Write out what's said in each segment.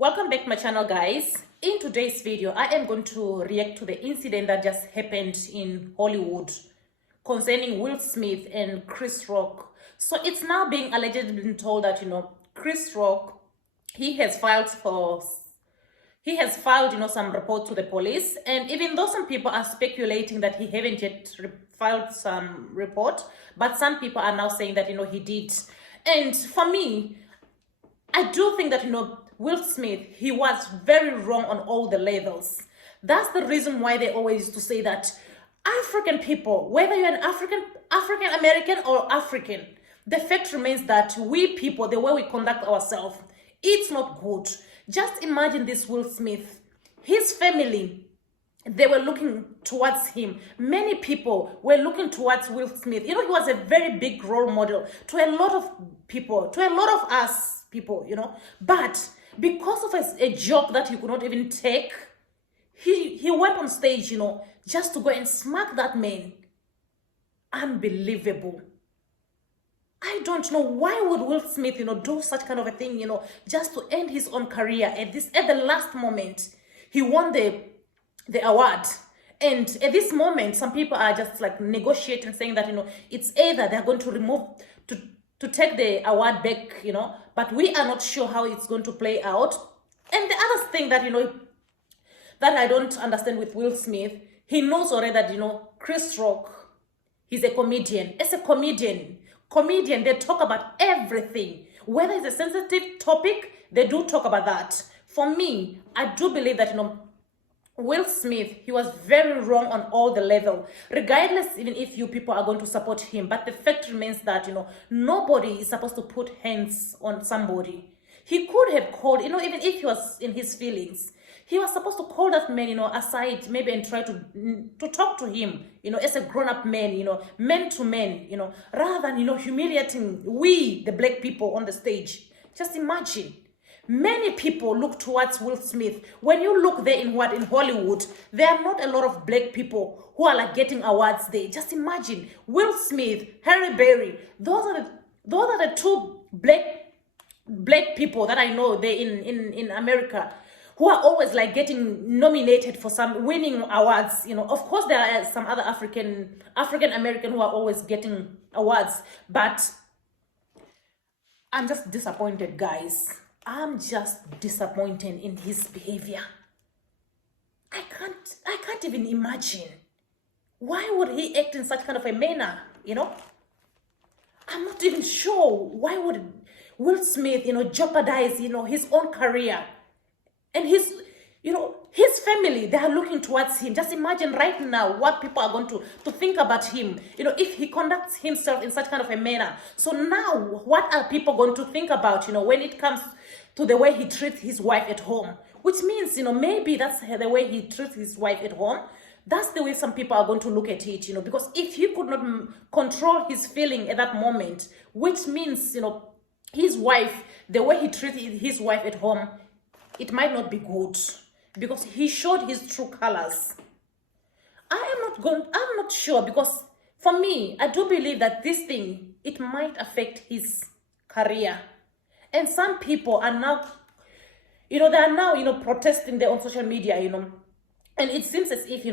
Welcome back to my channel, guys. In today's video, I am going to react to the incident that just happened in Hollywood concerning Will Smith and Chris Rock. So it's now being allegedly been told that, Chris Rock, he has filed, some report to the police. And even though some people are speculating that he haven't yet filed some report, but some people are now saying that, he did. And for me, I do think that, Will Smith, he was very wrong on all the levels. That's the reason why they always used to say that African people, whether you're an African American or African, the fact remains that we people, the way we conduct ourselves, it's not good. Just imagine this Will Smith, his family, they were looking towards him. Many people were looking towards Will Smith. He was a very big role model to a lot of people, to a lot of us people, But because of a joke that he could not even take, he went on stage, just to go and smack that man. Unbelievable. I don't know why would Will Smith, do such kind of a thing, just to end his own career at the last moment. He won the award. And at this moment, some people are just like negotiating, saying that, it's either they're going to to take the award back, but we are not sure how it's going to play out. And the other thing that, that I don't understand with Will Smith, he knows already that, Chris Rock, he's a comedian. As a comedian, they talk about everything. Whether it's a sensitive topic, they do talk about that. For me, I do believe that, Will Smith, he was very wrong on all the level, regardless even if you people are going to support him. But the fact remains that, nobody is supposed to put hands on somebody. He could have called, even if he was in his feelings, he was supposed to call that man, aside maybe and try to talk to him, as a grown-up man, man to man, rather than, humiliating we, the black people on the stage. Just imagine. Many people look towards Will Smith. When you look there in Hollywood, there are not a lot of black people who are like getting awards there. Just imagine Will Smith, Harry Berry. Those are the two black people that I know there in America who are always like getting nominated for some winning awards. Of course there are some other African American who are always getting awards, but I'm just disappointed, guys. I'm just disappointed in his behavior. I can't even imagine. Why would he act in such kind of a manner, I'm not even sure. Why would Will Smith, jeopardize, his own career? And his family, they are looking towards him. Just imagine right now what people are going to think about him, if he conducts himself in such kind of a manner. So now, what are people going to think about, when it comes to the way he treats his wife at home? Which means, maybe that's the way he treats his wife at home. That's the way some people are going to look at it, because if he could not control his feeling at that moment, which means, his wife, the way he treats his wife at home, it might not be good, because he showed his true colors. I'm not sure, because for me, I do believe that this thing, it might affect his career. And some people are now, they are now, protesting there on social media, and it seems as if,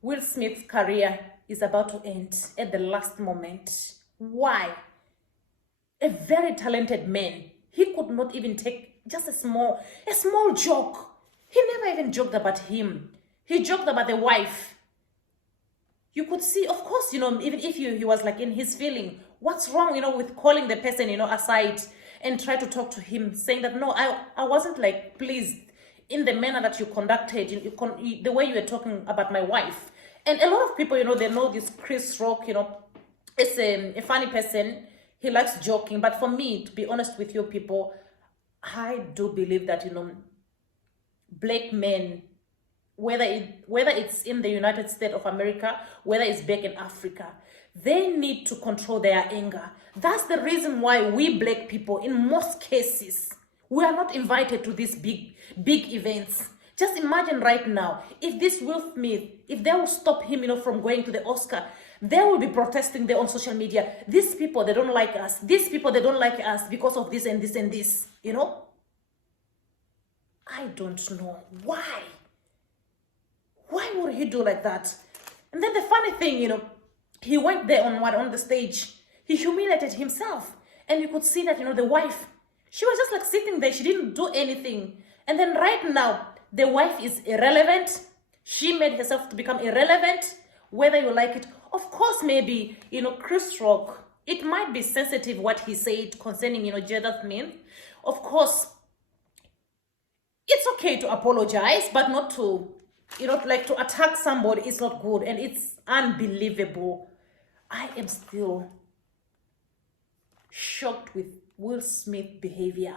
Will Smith's career is about to end at the last moment. Why? A very talented man, he could not even take just a small joke. He never even joked about him. He joked about the wife. You could see, of course, even if he was like in his feeling, what's wrong, with calling the person, aside and try to talk to him, saying that, no, I wasn't like pleased in the manner that you conducted, the way you were talking about my wife. And a lot of people, they know this Chris Rock, is a funny person. He likes joking. But for me, to be honest with you people, I do believe that, black men, whether it's in the United States of America, whether it's back in Africa, they need to control their anger. That's the reason why we black people, in most cases, we are not invited to these big events. Just imagine right now, if this Will Smith, if they will stop him, from going to the Oscar, they will be protesting there on social media. These people, they don't like us. These people, they don't like us because of this and this and this, I don't know. Why? Why would he do like that? And then the funny thing, he went there on the stage. He humiliated himself. And you could see that, the wife, she was just like sitting there. She didn't do anything. And then right now, the wife is irrelevant. She made herself to become irrelevant, whether you like it. Of course, maybe, Chris Rock, it might be sensitive what he said concerning, Jada Smith. Of course, it's okay to apologize, but not to, like to attack somebody is not good. And it's unbelievable. I am still shocked with Will Smith's behavior.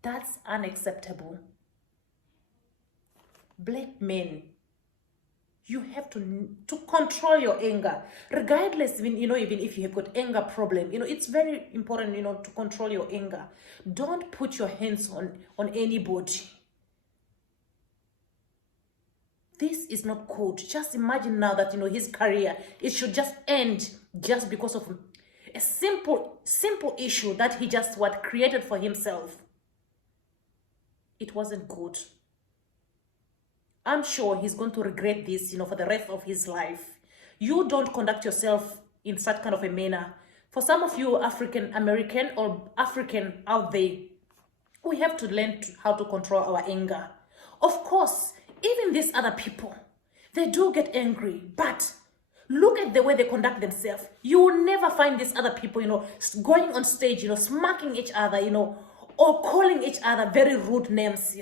That's unacceptable. Black men, you have to control your anger, regardless, even if you have got anger problem. It's very important, to control your anger. Don't put your hands on anybody. This is not good. Just imagine now that, his career, it should just end just because of a simple issue that he just created for himself. It wasn't good. I'm sure he's going to regret this, for the rest of his life. You don't conduct yourself in such kind of a manner. For some of you African American or African out there, we have to learn how to control our anger. Of course, even these other people, they do get angry, but look at the way they conduct themselves. You will never find these other people, going on stage, smacking each other, or calling each other very rude names,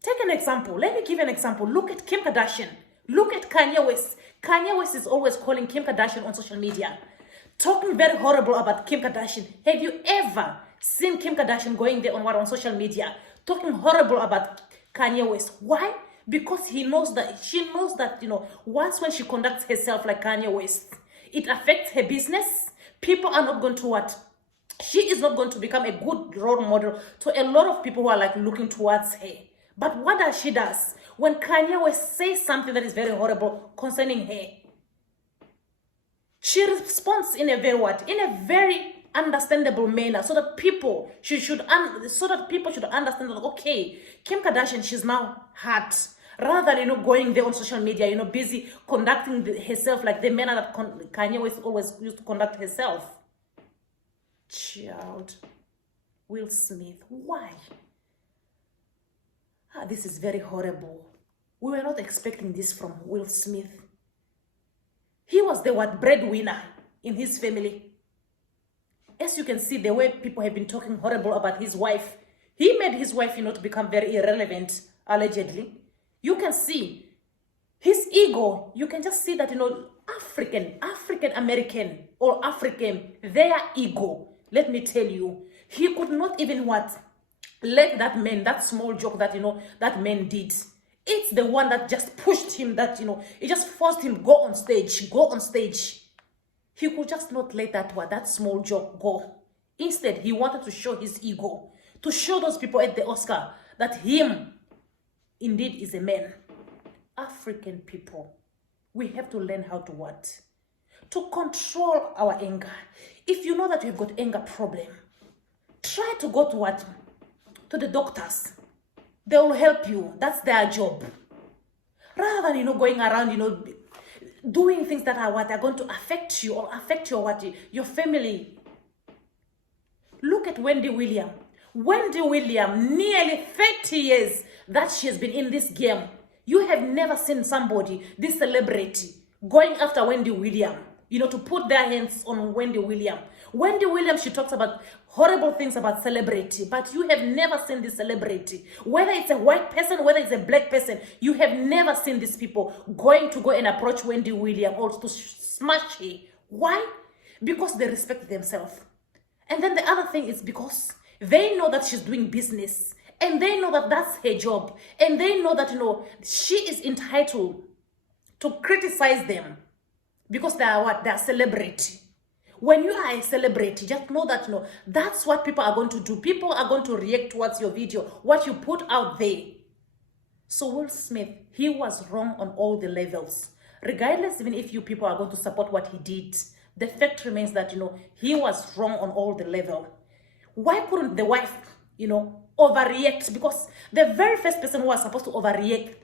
Take an example. Let me give you an example. Look at Kim Kardashian. Look at Kanye West. Kanye West is always calling Kim Kardashian on social media, talking very horrible about Kim Kardashian. Have you ever seen Kim Kardashian going there on social media, talking horrible about Kanye West? Why? Because she knows that, once when she conducts herself like Kanye West, it affects her business. People are not going to she is not going to become a good role model to a lot of people who are looking towards her. But what does she do? When Kanye West says something that is very horrible concerning her, she responds in a very understandable manner, so that people should understand that, okay, Kim Kardashian, she's now hurt, rather than going there on social media, busy conducting herself like the manner that Kanye West always used to conduct herself. Child, Will Smith, why? This is very horrible. We were not expecting this from Will Smith. He was the breadwinner in his family. As you can see, the way people have been talking horrible about his wife, he made his wife, to become very irrelevant, allegedly. You can see his ego. You can just see that, African American or African, their ego. Let me tell you, he could not even let that small joke that, that man did. It's the one that just pushed him, that, it just forced him go on stage. He could just not let that small joke go. Instead, he wanted to show his ego, to show those people at the Oscar that him indeed is a man. African people, we have to learn how to control our anger. If you know that you've got anger problem, try to go to the doctors. They will help you. That's their job. Rather than, going around, doing things that are going to affect you or affect your family. Look at Wendy Williams. Wendy Williams, nearly 30 years that she has been in this game. You have never seen somebody, this celebrity, going after Wendy Williams, to put their hands on Wendy Williams. Wendy Williams, she talks about horrible things about celebrity, but you have never seen this celebrity. Whether it's a white person, whether it's a black person, you have never seen these people going to go and approach Wendy Williams or to smash her. Why? Because they respect themselves. And then the other thing is because they know that she's doing business, and they know that that's her job, and they know that, she is entitled to criticize them because they are celebrity. When you are a celebrity, just know that, that's what people are going to do. People are going to react towards your video, what you put out there. So Will Smith, he was wrong on all the levels. Regardless, even if you people are going to support what he did, the fact remains that, he was wrong on all the level. Why couldn't the wife, overreact, because the very first person who was supposed to overreact,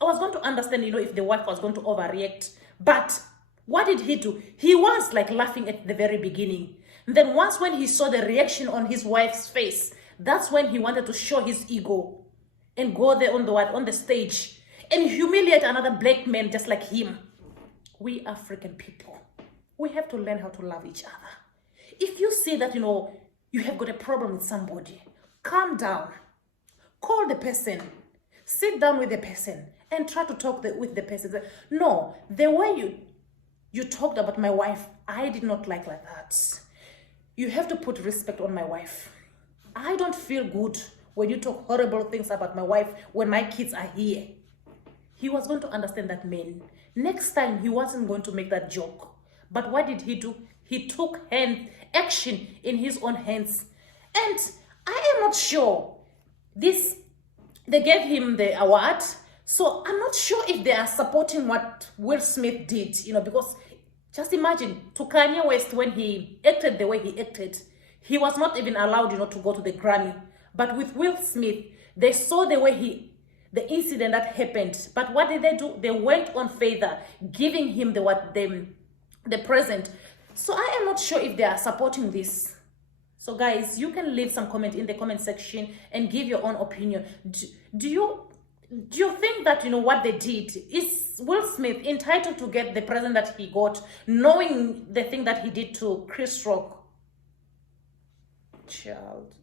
I was going to understand, if the wife was going to overreact. But what did he do? He was like laughing at the very beginning. And then once when he saw the reaction on his wife's face, that's when he wanted to show his ego and go there on the stage and humiliate another black man just like him. We African people, we have to learn how to love each other. If you see that, you have got a problem with somebody, calm down, call the person, sit down with the person and try to talk with the person. No, the way you talked about my wife, I did not like that. You have to put respect on my wife. I don't feel good when you talk horrible things about my wife when my kids are here. He was going to understand that, man. Next time, he wasn't going to make that joke. But what did he do? He took action in his own hands. And I am not sure they gave him the award. So I'm not sure if they are supporting what Will Smith did, because just imagine, to Kanye West, when he acted the way he acted, he was not even allowed, to go to the Grammy. But with Will Smith, they saw the way the incident that happened. But what did they do? They went on further, giving him the present. So I am not sure if they are supporting this. So guys, you can leave some comment in the comment section and give your own opinion. Do you think that, what they did, is Will Smith entitled to get the present that he got, knowing the thing that he did to Chris Rock? Child.